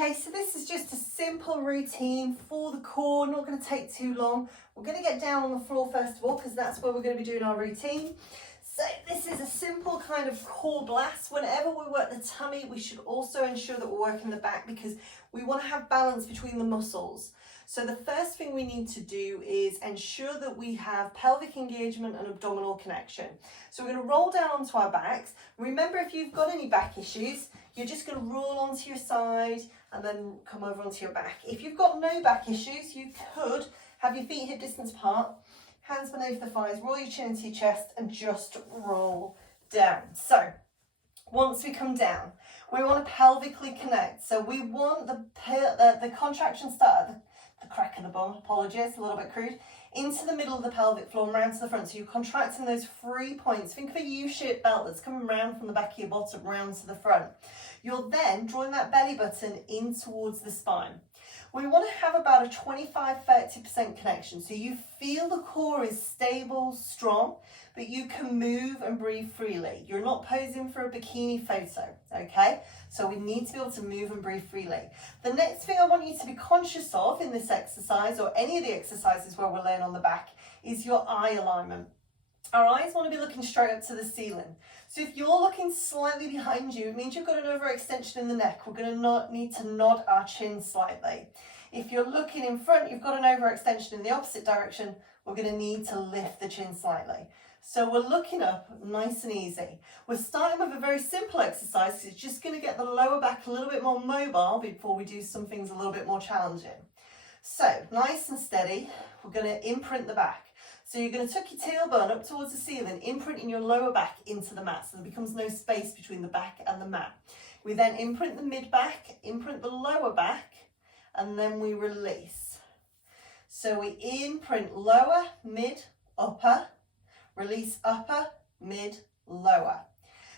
Okay, so this is just a simple routine for the core, not going to take too long. We're going to get down on the floor first of all, because that's where we're going to be doing our routine. So this is a simple kind of core blast. Whenever we work the tummy, we should also ensure that we're working the back, because we want to have balance between the muscles. So the first thing we need to do is ensure that we have pelvic engagement and abdominal connection. So we're going to roll down onto our backs. Remember, if you've got any back issues, you're just going to roll onto your side and then come over onto your back. If you've got no back issues, you could have your feet hip distance apart, hands beneath the thighs, roll your chin into your chest and just roll down. So once we come down, we want to pelvically connect. So we want the contraction start at the crack of the bum, apologies, a little bit crude, into the middle of the pelvic floor and round to the front. So you're contracting those 3 points. Think of a U-shaped belt that's coming round from the back of your bottom round to the front. You're then drawing that belly button in towards the spine. We want to have about a 25-30% connection. So you feel the core is stable, strong, but you can move and breathe freely. You're not posing for a bikini photo, okay? So we need to be able to move and breathe freely. The next thing I want you to be conscious of in this exercise, or any of the exercises where we're laying on the back, is your eye alignment. Our eyes want to be looking straight up to the ceiling. So if you're looking slightly behind you, it means you've got an overextension in the neck. We're going to need to nod our chin slightly. If you're looking in front, you've got an overextension in the opposite direction. We're going to need to lift the chin slightly. So we're looking up, nice and easy. We're starting with a very simple exercise. It's just going to get the lower back a little bit more mobile before we do some things a little bit more challenging. So nice and steady, we're going to imprint the back. So you're going to tuck your tailbone up towards the ceiling, imprinting your lower back into the mat, so there becomes no space between the back and the mat. We then imprint the mid back, imprint the lower back, and then we release. So we imprint lower, mid, upper, release upper, mid, lower.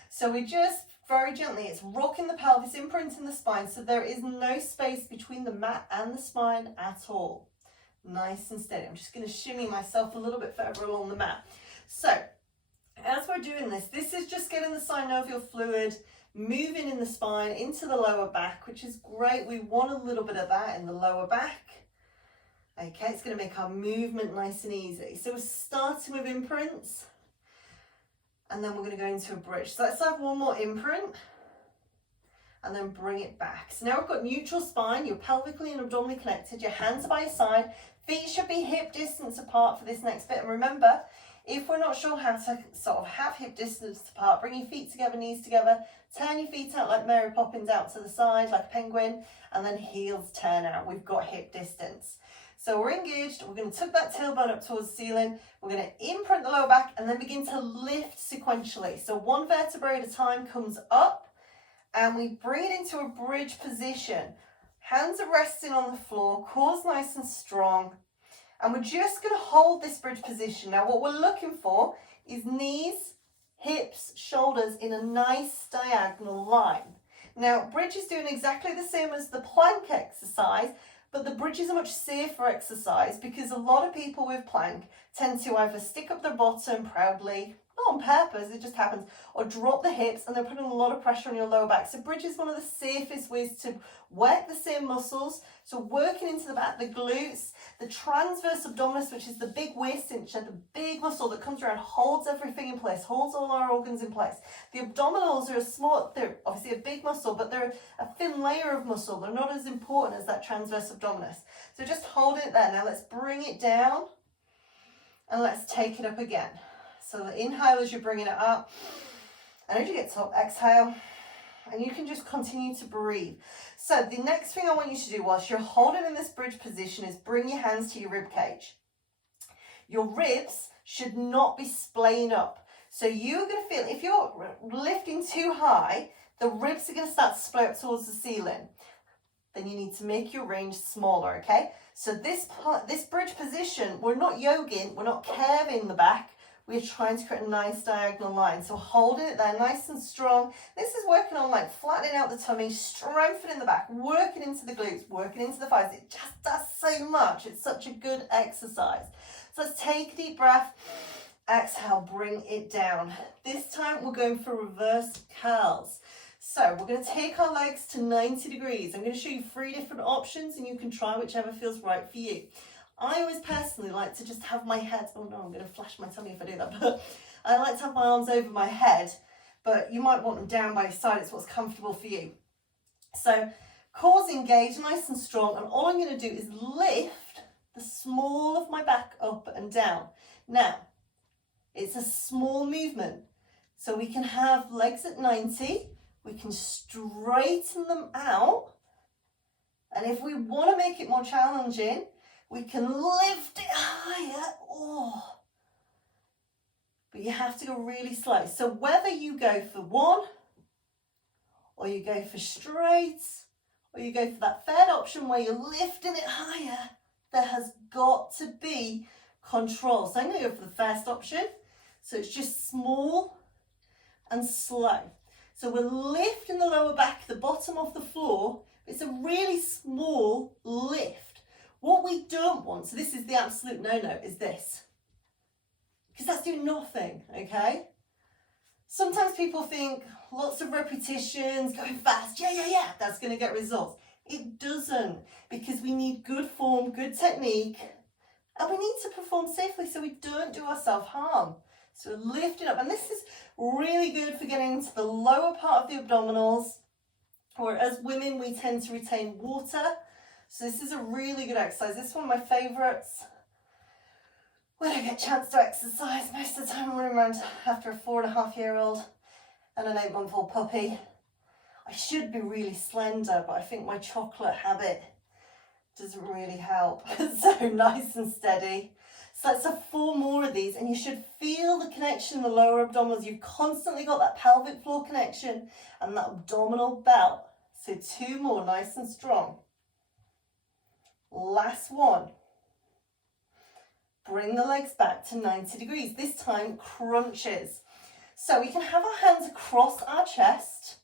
So we just very gently, it's rocking the pelvis, imprinting the spine, so there is no space between the mat and the spine at all. Nice and steady. I'm just going to shimmy myself a little bit further along the mat. So as we're doing this, this is just getting the synovial fluid moving in the spine into the lower back, which is great. We want a little bit of that in the lower back. Okay, it's going to make our movement nice and easy. So we're starting with imprints, and then we're going to go into a bridge. So let's have one more imprint, and then bring it back. So now we've got neutral spine, you're pelvically and abdominally connected, your hands are by your side, feet should be hip distance apart for this next bit. And remember, if we're not sure how to sort of have hip distance apart, bring your feet together, knees together, turn your feet out like Mary Poppins out to the side, like a penguin, and then heels turn out. We've got hip distance. So we're engaged, we're going to tuck that tailbone up towards the ceiling, we're going to imprint the lower back and then begin to lift sequentially. So one vertebrae at a time comes up, and we bring it into a bridge position. Hands are resting on the floor, core's nice and strong. And we're just going to hold this bridge position. Now what we're looking for is knees, hips, shoulders in a nice diagonal line. Now bridge is doing exactly the same as the plank exercise, but the bridge is a much safer exercise because a lot of people with plank tend to either stick up their bottom proudly, not on purpose, it just happens, or drop the hips, and they're putting a lot of pressure on your lower back. So bridge is one of the safest ways to work the same muscles. So working into the back, the glutes, the transverse abdominis, which is the big waist cincher, the big muscle that comes around, holds everything in place, holds all our organs in place. The abdominals are they're obviously a big muscle, but they're a thin layer of muscle. They're not as important as that transverse abdominis. So just holding it there. Now let's bring it down and let's take it up again. So the inhale as you're bringing it up, and as you get to exhale, and you can just continue to breathe. So the next thing I want you to do whilst you're holding in this bridge position is bring your hands to your rib cage. Your ribs should not be splaying up. So you're going to feel, if you're lifting too high, the ribs are going to start to splay up towards the ceiling. Then you need to make your range smaller, okay? So this bridge position, we're not yoging, we're not curving the back. We're trying to create a nice diagonal line. So holding it there nice and strong. This is working on like flattening out the tummy, strengthening the back, working into the glutes, working into the thighs. It just does so much. It's such a good exercise. So let's take a deep breath. Exhale, bring it down. This time we're going for reverse curls. So we're going to take our legs to 90 degrees. I'm going to show you 3 different options and you can try whichever feels right for you. I always personally like to just have my head, oh no, I'm going to flash my tummy if I do that, but I like to have my arms over my head, but you might want them down by your side. It's what's comfortable for you. So core's engaged, nice and strong, and all I'm going to do is lift the small of my back up and down. Now, it's a small movement, so we can have legs at 90, we can straighten them out, and if we want to make it more challenging, we can lift it higher. Oh. But you have to go really slow. So whether you go for 1, or you go for straight, or you go for that third option where you're lifting it higher, there has got to be control. So I'm going to go for the first option. So it's just small and slow. So we're lifting the lower back, the bottom of the floor. It's a really small lift. What we don't want, so this is the absolute no-no, is this. Because that's doing nothing, okay? Sometimes people think lots of repetitions, going fast, yeah, that's going to get results. It doesn't, because we need good form, good technique, and we need to perform safely so we don't do ourselves harm. So lift it up, and this is really good for getting into the lower part of the abdominals, where as women we tend to retain water. So this is a really good exercise. This is one of my favourites. When I get a chance to exercise, most of the time I'm running around after a 4.5-year-old and an 8-month-old puppy. I should be really slender, but I think my chocolate habit doesn't really help. So nice and steady. So let's have 4 more of these, and you should feel the connection in the lower abdominals. You've constantly got that pelvic floor connection and that abdominal belt. So 2 more, nice and strong. Last one. Bring the legs back to 90 degrees. This time, crunches. So we can have our hands across our chest.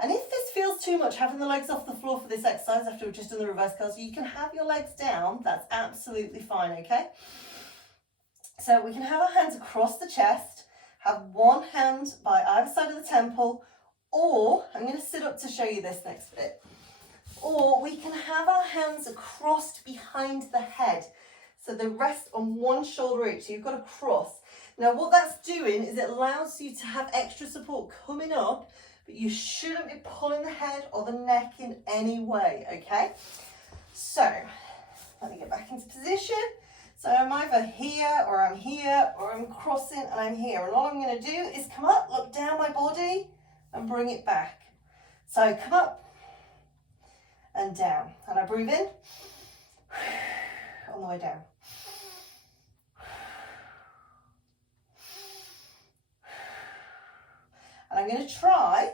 And if this feels too much, having the legs off the floor for this exercise after we've just done the reverse curls, you can have your legs down. That's absolutely fine, okay? So we can have our hands across the chest, have one hand by either side of the temple, or, I'm going to sit up to show you this next bit, or we can have our hands across behind the head. So they rest on one shoulder each, so you've got to cross. Now what that's doing is it allows you to have extra support coming up, but you shouldn't be pulling the head or the neck in any way, okay? So, let me get back into position. So I'm either here, or I'm crossing and I'm here. And all I'm going to do is come up, look down my body and bring it back. So come up and down. And I breathe in on the way down. And I'm going to try,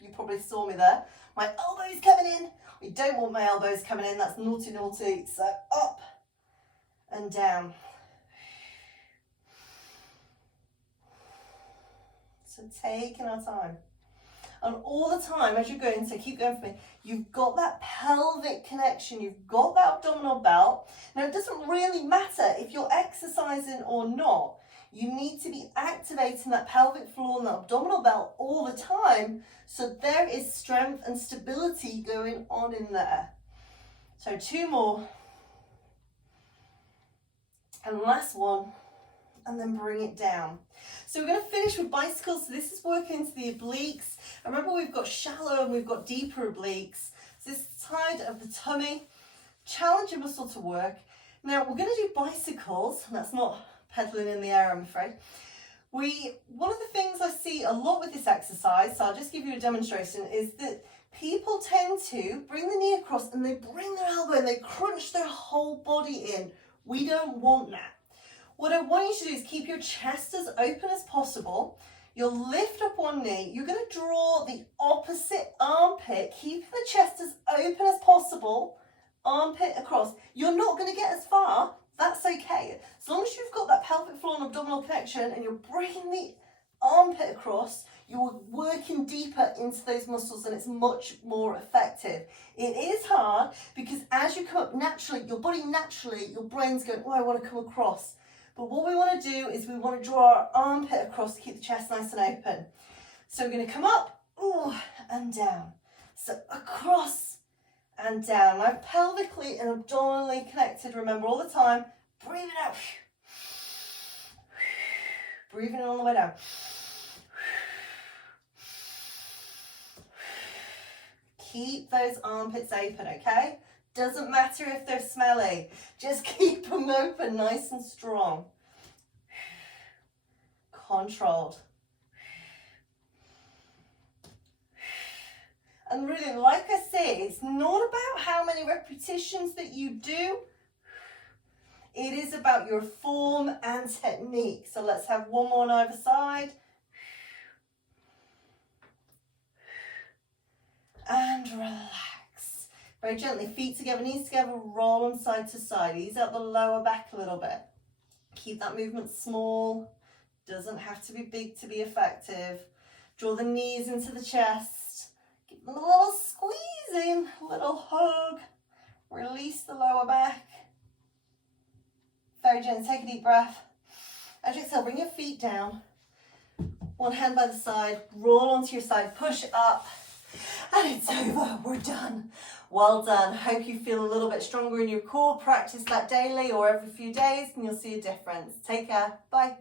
you probably saw me there, my elbows coming in. We don't want my elbows coming in, that's naughty, naughty. So up and down. So taking our time. And all the time as you're going, so keep going for me, you've got that pelvic connection, you've got that abdominal belt. Now it doesn't really matter if you're exercising or not. You need to be activating that pelvic floor and that abdominal belt all the time, so there is strength and stability going on in there. So 2 more. And last one, and then bring it down. So we're going to finish with bicycles. So this is working into the obliques. And remember, we've got shallow and we've got deeper obliques. So this side of the tummy, challenge your muscle to work. Now we're going to do bicycles. That's not pedaling in the air, I'm afraid. One of the things I see a lot with this exercise, so I'll just give you a demonstration, is that people tend to bring the knee across and they bring their elbow and they crunch their whole body in. We don't want that. What I want you to do is keep your chest as open as possible. You'll lift up one knee. You're going to draw the opposite armpit, keeping the chest as open as possible, armpit across. You're not going to get as far. That's okay. As long as you've got that pelvic floor and abdominal connection and you're bringing the armpit across, you're working deeper into those muscles and it's much more effective. It is hard because as you come up naturally, your body naturally, your brain's going, oh, I want to come across. But what we want to do is we want to draw our armpit across to keep the chest nice and open. So we're going to come up, Ooh, and down. So across and down. I'm pelvically and abdominally connected, remember, all the time. Breathe it out. Breathing it all the way down. Keep those armpits open, okay? Doesn't matter if they're smelly. Just keep them open, nice and strong. Controlled. And really, like I say, it's not about how many repetitions that you do. It is about your form and technique. So let's have one more on either side. And relax. Very gently, feet together, knees together, roll them side to side. Ease out the lower back a little bit. Keep that movement small. Doesn't have to be big to be effective. Draw the knees into the chest. Give them a little squeeze in, a little hug. Release the lower back. Very gently, take a deep breath. As you exhale, bring your feet down. One hand by the side, roll onto your side, push up. And it's over, we're done. Well done. Hope you feel a little bit stronger in your core. Practice that daily or every few days and you'll see a difference. Take care. Bye.